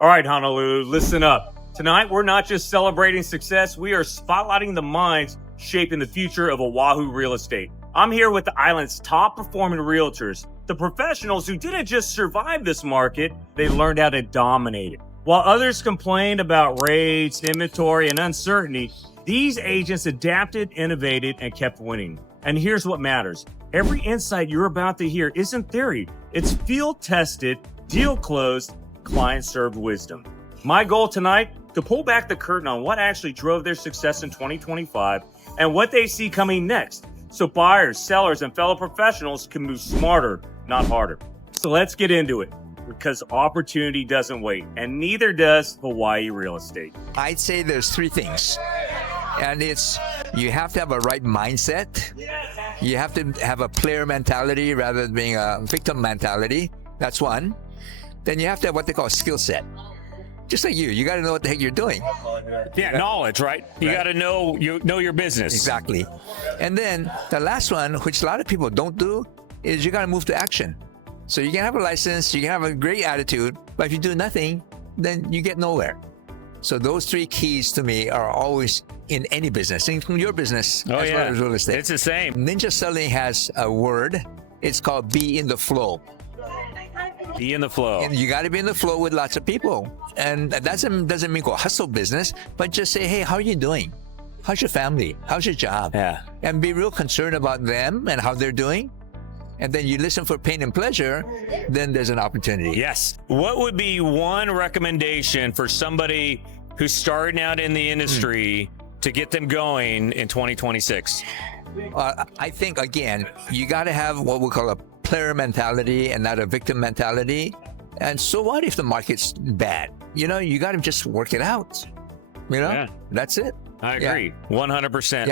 All right, Honolulu, listen up. Tonight, we're not just celebrating success, we are spotlighting the minds shaping the future of Oahu real estate. I'm here with the island's top performing realtors, the professionals who didn't just survive this market, they learned how to dominate it. While others complained about rates, inventory, and uncertainty, these agents adapted, innovated, and kept winning. And here's what matters. Every insight you're about to hear isn't theory. It's field tested, deal closed, client served wisdom. My goal tonight, to pull back the curtain on what actually drove their success in 2025 and what they see coming next, so buyers, sellers, and fellow professionals can move smarter, not harder. So let's get into it, because opportunity doesn't wait, and neither does Hawaii real estate. I'd say there's three things. And it's, you have to have a right mindset. You have to have a player mentality rather than being a victim mentality. That's one. Then you have to have what they call a skill set. Just like you got to know what the heck you're doing. Yeah, knowledge, right? You got to know your business. Exactly. And then the last one, which a lot of people don't do, is you got to move to action. So you can have a license, you can have a great attitude, but if you do nothing, then you get nowhere. So those three keys to me are always in any business, including your business as well as real estate. It's the same. Ninja selling has a word. It's called be in the flow. Be in the flow. And you got to be in the flow with lots of people. And that doesn't mean go hustle business, but just say, hey, how are you doing? How's your family? How's your job? Yeah. And be real concerned about them and how they're doing. And then you listen for pain and pleasure, then there's an opportunity. Yes. What would be one recommendation for somebody who's starting out in the industry to get them going in 2026? I think, again, you got to have what we call a player mentality and not a victim mentality. And so what if the market's bad? You got to just work it out. That's it. I agree. 100%.